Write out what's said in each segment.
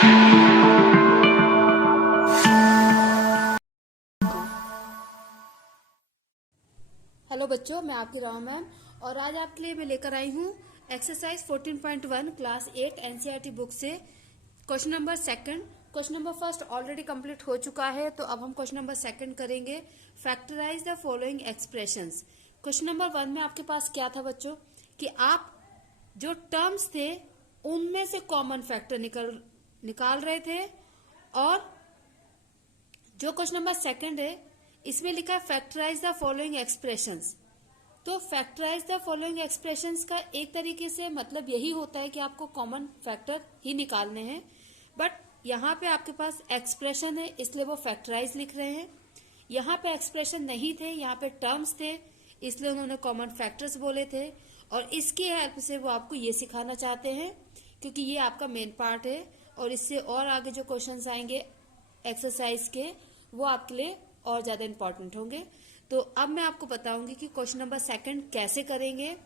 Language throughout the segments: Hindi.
हेलो बच्चों, मैं आपकी राव मैम और आज आपके लिए मैं लेकर आई हूँ एक्सरसाइज 14.1 क्लास 8 एनसीईआरटी बुक से question number second. Question number first already complete हो चुका है, तो अब हम क्वेश्चन नंबर सेकंड करेंगे। Factorise the following expressions. Question number 1 में आपके पास क्या था बच्चों कि आप जो टर्म्स थे उनमें से कॉमन फैक्टर निकाल रहे थे, और जो क्वेश्चन नंबर सेकंड है इसमें लिखा है फैक्टराइज द फॉलोइंग एक्सप्रेशंस। तो फैक्टराइज द फॉलोइंग एक्सप्रेशंस का एक तरीके से मतलब यही होता है कि आपको कॉमन फैक्टर ही निकालने हैं, बट यहाँ पे आपके पास एक्सप्रेशन है इसलिए वो फैक्टराइज लिख रहे हैं। यहाँ पे एक्सप्रेशन नहीं थे, यहाँ पे टर्म्स थे इसलिए उन्होंने कॉमन फैक्टर्स बोले थे, और इसकी हेल्प से वो आपको ये सिखाना चाहते हैं क्योंकि ये आपका मेन पार्ट है, और इससे और आगे जो क्वेश्चंस आएंगे एक्सरसाइज के वो आपके लिए और ज्यादा इंपॉर्टेंट होंगे। तो अब मैं आपको बताऊंगी कि क्वेश्चन नंबर सेकंड कैसे करेंगे।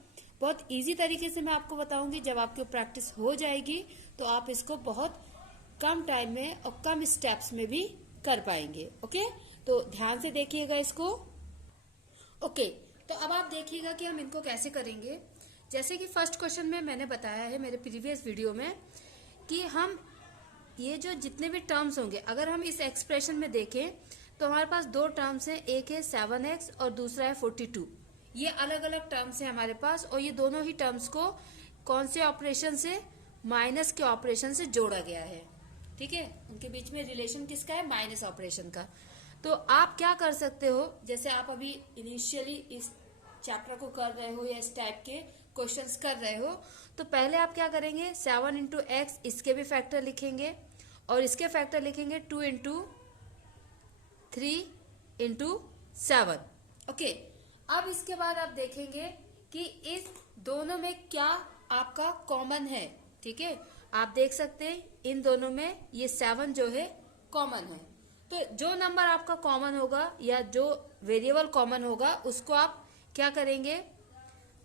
बहुत इजी तरीके से मैं आपको बताऊंगी। जब आपकी प्रैक्टिस हो जाएगी तो आप इसको बहुत कम टाइम में और कम स्टेप्स में भी कर पाएंगे। ओके, तो ध्यान से देखिएगा इसको। ओके, तो अब आप देखिएगा कि हम इनको कैसे करेंगे। जैसे कि फर्स्ट क्वेश्चन में मैंने बताया है मेरे प्रीवियस वीडियो में कि हम ये जो जितने भी टर्म्स होंगे, अगर हम इस एक्सप्रेशन में देखें तो हमारे पास दो टर्म्स हैं, एक है 7x और दूसरा है 42। ये अलग अलग टर्म्स हैं हमारे पास, और ये दोनों ही टर्म्स को कौन से ऑपरेशन से, माइनस के ऑपरेशन से जोड़ा गया है। ठीक है, उनके बीच में रिलेशन किसका है, माइनस ऑपरेशन का। तो आप क्या कर सकते हो, जैसे आप अभी इनिशियली इस चैप्टर को कर रहे हो या इस टाइप के क्वेश्चंस कर रहे हो, तो पहले आप क्या करेंगे, 7 इंटू एक्स इसके भी फैक्टर लिखेंगे, और इसके फैक्टर लिखेंगे 2 इंटू 3 इंटू 7। ओके, अब इसके बाद आप देखेंगे कि इस दोनों में क्या आपका कॉमन है। ठीक है, आप देख सकते हैं इन दोनों में ये 7 जो है कॉमन है। तो जो नंबर आपका कॉमन होगा या जो वेरिएबल कॉमन होगा उसको आप क्या करेंगे,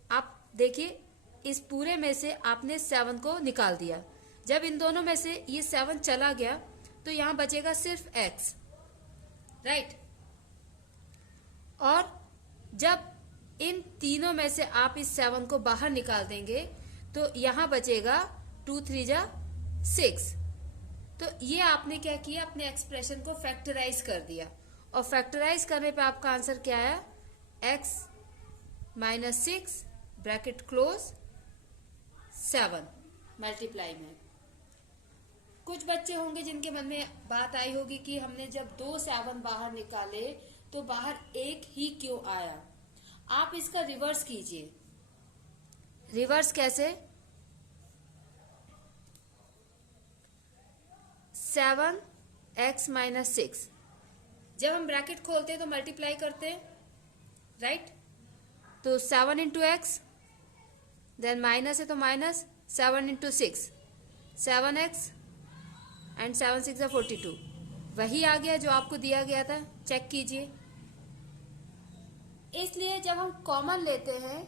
आप देखिए इस पूरे में से आपने 7 को निकाल दिया। जब इन दोनों में से ये 7 चला गया तो यहां बचेगा सिर्फ x, राइट। और जब इन तीनों में से आप इस 7 को बाहर निकाल देंगे तो यहां बचेगा 2 3 जा 6। तो ये आपने क्या किया, अपने एक्सप्रेशन को फैक्टराइज कर दिया, और फैक्टराइज करने पे आपका आंसर क्या आया, x minus 6 bracket close 7 multiply में। कुछ बच्चे होंगे जिनके मन में बात आई होगी कि हमने जब 2 7 बाहर निकाले तो बाहर एक ही क्यों आया। आप इसका रिवर्स कीजिए। रिवर्स कैसे, 7x माइनस 6, जब हम ब्रैकेट खोलते हैं तो मल्टीप्लाई करते हैं, राइट। तो 7 इंटू एक्स, देन माइनस है तो माइनस 7 इंटू 6, 7x एंड 7 6 42। वही आ गया जो आपको दिया गया था, चेक कीजिए। इसलिए जब हम कॉमन लेते हैं,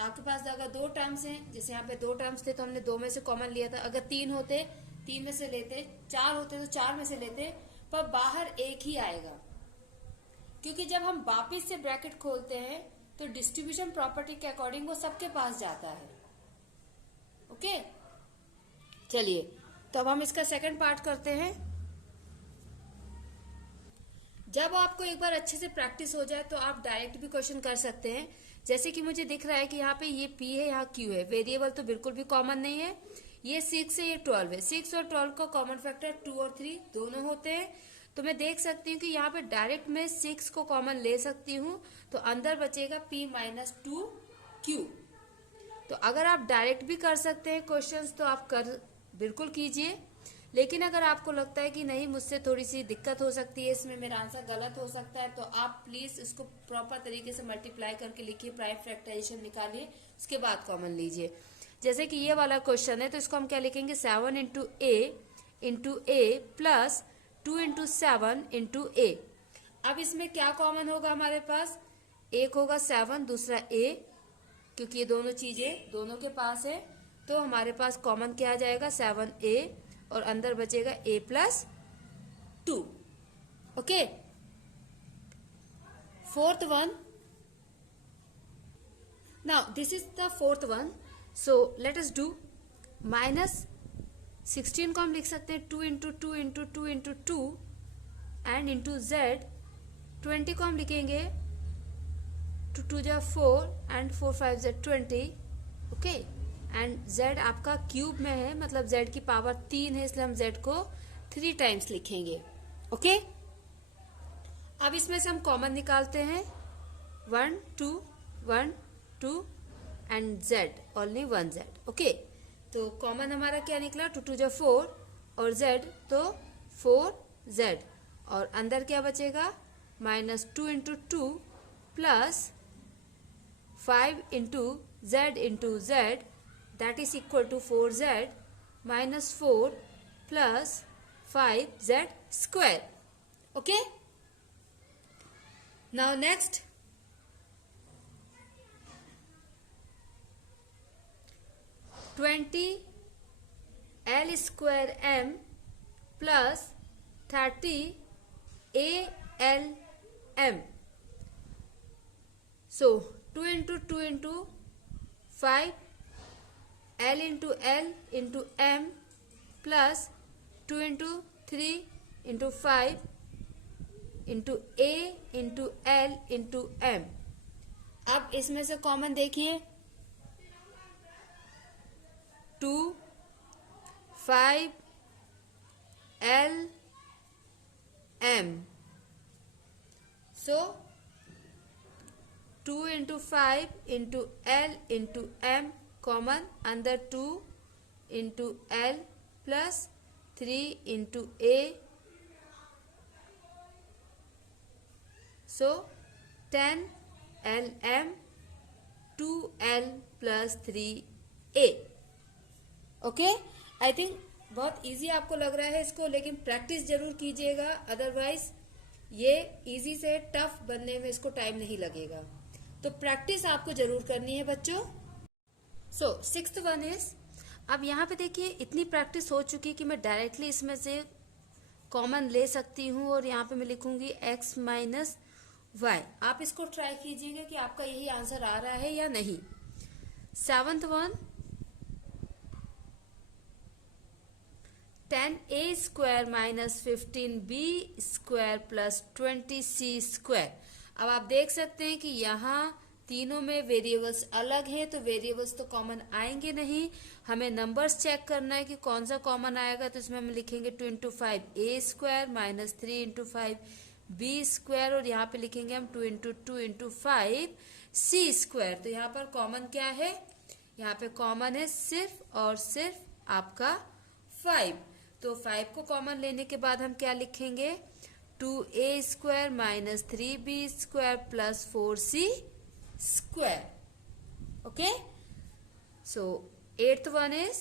आपके पास अगर दो टर्म्स हैं, जैसे यहाँ पे दो टर्म्स थे तो हमने दो में से कॉमन लिया था, अगर 3 होते 3 में से लेते, 4 होते तो 4 में से लेते, पर बाहर एक ही आएगा, क्योंकि जब हम वापिस से ब्रैकेट खोलते हैं तो डिस्ट्रीब्यूशन प्रॉपर्टी के अकॉर्डिंग वो सबके पास जाता है। ओके, चलिए तो अब हम इसका सेकंड पार्ट करते हैं। जब आपको एक बार अच्छे से प्रैक्टिस हो जाए तो आप डायरेक्ट भी क्वेश्चन कर सकते हैं। जैसे कि मुझे दिख रहा है कि यहाँ पे ये p है, यहाँ q है, वेरिएबल तो बिल्कुल भी कॉमन नहीं है। ये 6 है, ये 12 है। 6 और 12 का कॉमन फैक्टर 2 और 3 दोनों होते हैं, तो मैं देख सकती हूँ कि यहाँ पे डायरेक्ट मैं 6 को कॉमन ले सकती हूँ, तो अंदर बचेगा p माइनस 2q। तो अगर आप डायरेक्ट भी कर सकते हैं क्वेश्चंस तो आप कर बिल्कुल कीजिए, लेकिन अगर आपको लगता है कि नहीं मुझसे थोड़ी सी दिक्कत हो सकती है, इसमें मेरा आंसर गलत हो सकता है, तो आप प्लीज इसको प्रॉपर तरीके से मल्टीप्लाई करके लिखिए, प्राइम फैक्टराइजेशन निकालिए, उसके बाद कॉमन लीजिए। जैसे कि ये वाला क्वेश्चन है तो इसको हम क्या लिखेंगे, 7 इंटू ए प्लस 2 इंटू 7 इंटू ए। अब इसमें क्या कॉमन होगा हमारे पास, एक होगा 7, दूसरा a, क्योंकि ये दोनों चीजें दोनों के पास है, तो हमारे पास कॉमन क्या आ जाएगा, 7a और अंदर बचेगा a plus 2. Okay, fourth one. Now this is the fourth one. So let us do minus 16 को हम लिख सकते हैं 2 into 2 into 2 into 2 and into z. 20 को हम लिखेंगे 2 2 जा 4 एंड 4 5 जा 20. ओके, एंड z आपका क्यूब में है, मतलब z की पावर 3 है, इसलिए हम z को 3 टाइम्स लिखेंगे. ओके, अब इसमें से हम कॉमन निकालते हैं. 1 2 1 2 and z, only 1 z. Okay, तो कॉमन हमारा क्या निकला? 2 2 जा 4 और z तो 4 z, और अंदर क्या बचेगा? Minus 2 into 2 plus 5 into z into z, that is equal to 4z minus 4 plus 5z square. Okay, now next 20 L square m plus 30 AL m. So 2 into 2 into 5 L into L into m plus 2 into 3 into 5 into A into L into m. अब इसमें से कॉमन देखिए 2 5 L m. So 2 into 5 into L into m common, अंदर 2 into L plus 3 into A. So 10 L m 2 L plus 3 A. Okay, I think बहुत इजी आपको लग रहा है इसको, लेकिन प्रैक्टिस जरूर कीजिएगा, अदरवाइज ये इजी से टफ बनने में इसको टाइम नहीं लगेगा. तो प्रैक्टिस आपको जरूर करनी है बच्चों. सो सिक्स्थ वन इज, अब यहाँ पे देखिए इतनी प्रैक्टिस हो चुकी कि मैं डायरेक्टली इसमें से कॉमन ले सकती हूँ और यहाँ पे मैं लिखूंगी x माइनस वाई. आप इसको ट्राई कीजिएगा कि आपका यही आंसर आ रहा है या नहीं. Seventh one 10a square minus 15b square plus 20c square. अब आप देख सकते हैं कि यहाँ तीनों में वेरिएबल्स अलग हैं, तो वेरिएबल्स तो कॉमन आएंगे नहीं. हमें नंबर्स चेक करना है कि कौन सा कॉमन आएगा. तो इसमें हम लिखेंगे 2 into 5 a square minus 3 into 5 b square, और यहाँ पे लिखेंगे हम 2 इंटू 2 इंटू 5 c स्क्वायर. तो यहाँ पर कॉमन क्या है? यहाँ पे कॉमन है सिर्फ और सिर्फ आपका 5. तो 5 को कॉमन लेने के बाद हम क्या लिखेंगे? 2a square minus 3b square plus 4c square. Okay, so eighth one is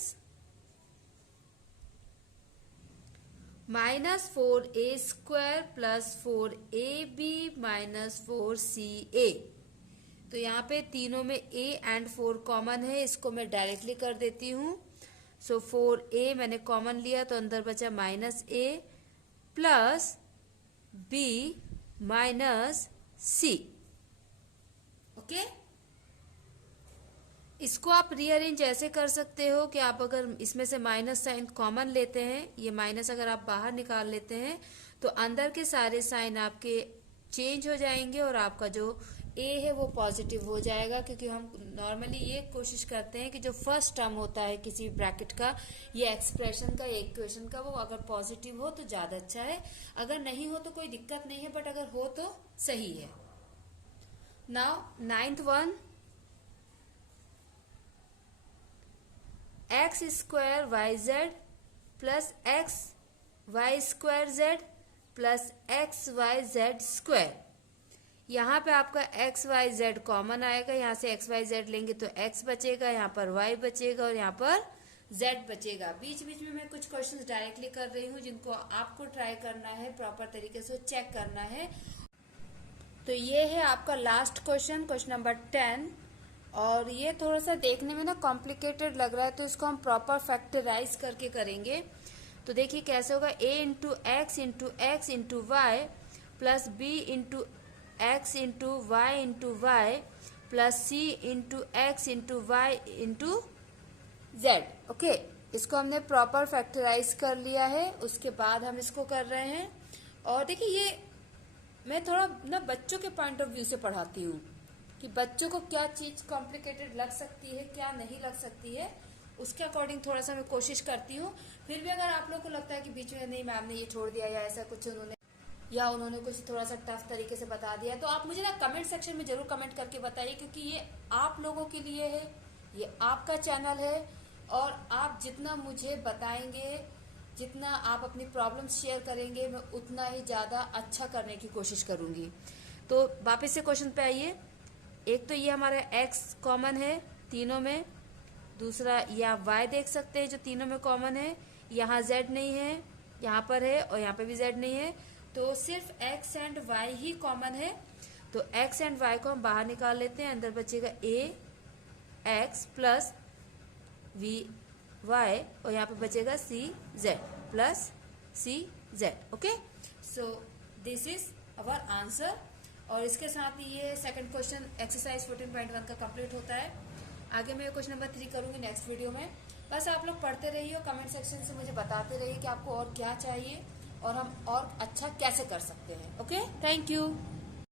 minus 4a square plus 4ab minus 4ca. तो यहाँ पे तीनों में a एंड 4 कॉमन है, इसको मैं डायरेक्टली कर देती हूँ. सो 4a मैंने कॉमन लिया तो अंदर बचा minus a plus b minus c. Okay, इसको आप रीअरेंज ऐसे कर सकते हो कि आप अगर इसमें से माइनस साइन कॉमन लेते हैं, ये माइनस अगर आप बाहर निकाल लेते हैं तो अंदर के सारे साइन आपके चेंज हो जाएंगे और आपका जो a है वो पॉजिटिव हो जाएगा. क्योंकि हम नॉर्मली ये कोशिश करते हैं कि जो फर्स्ट टर्म होता है किसी ब्रैकेट का, ये एक्सप्रेशन का, ये इक्वेशन का, वो अगर पॉजिटिव हो तो ज्यादा अच्छा है. अगर नहीं हो तो कोई दिक्कत नहीं है, बट अगर हो तो सही है. Now ninth one, x square y z plus x y square z plus x y z square. यहाँ पे आपका एक्स वाई जेड कॉमन आएगा, यहाँ से एक्स वाई जेड लेंगे तो एक्स बचेगा, यहाँ पर वाई बचेगा और यहाँ पर जेड बचेगा. बीच बीच में मैं कुछ क्वेश्चंस डायरेक्टली कर रही हूँ जिनको आपको ट्राई करना है, प्रॉपर तरीके से चेक करना है. तो ये है आपका लास्ट क्वेश्चन, क्वेश्चन नंबर 10. और ये थोड़ा सा देखने में ना कॉम्प्लिकेटेड लग रहा है, तो इसको हम प्रॉपर फैक्टराइज करके करेंगे. तो देखिए कैसे होगा, a into x into y plus b into x into y plus c into x into y into z. Okay, इसको हमने प्रॉपर फैक्टराइज कर लिया है, उसके बाद हम इसको कर रहे हैं। और देखिए ये मैं थोड़ा ना बच्चों के पॉइंट ऑफ व्यू से पढ़ाती हूँ कि बच्चों को क्या चीज कॉम्प्लिकेटेड लग सकती है, क्या नहीं लग सकती है, उसके अकॉर्डिंग थोड़ा सा मैं कोशिश करती हूँ। फिर भी अगर आप लोग को लगता है कि बीच में नहीं मैम ने ये छोड़ दिया या ऐसा कुछ उन्होंने कुछ थोड़ा सा टफ तरीके से बता दिया, तो आप मुझे ना कमेंट सेक्शन में जरूर कमेंट करके बताइए, क्योंकि ये आप लोगों के लिए है, ये आपका चैनल है, और आप जितना मुझे बताएंगे, जितना आप अपनी प्रॉब्लम्स शेयर करेंगे, मैं उतना ही ज़्यादा अच्छा करने की कोशिश करूँगी। तो वापस से क्वेश्चन पे आइए। एक तो ये हमारा x कॉमन है तीनों में, दूसरा या y देख सकते हैं जो तीनों में कॉमन है, यहाँ z नहीं है, यहाँ पर है और यहाँ पे भी z नहीं है, तो सिर्फ x and y he common है। तो x एंड y को हम बाहर निकाल लेते हैं, अंदर बचेगा ax प्लस y और यहाँ पे बचेगा cz plus cz। Okay, so this is our answer. और इसके साथ ही ये सेकंड क्वेश्चन एक्सरसाइज 14.1 का कंप्लीट होता है। आगे मैं क्वेश्चन नंबर 3 करूंगी नेक्स्ट वीडियो में। बस आप लोग पढ़ते रहिए और कमेंट सेक्शन से मुझे बताते रहिए कि आपको और क्या चाहिए और हम और अच्छा कैसे कर सकते हैं। Okay, thank you.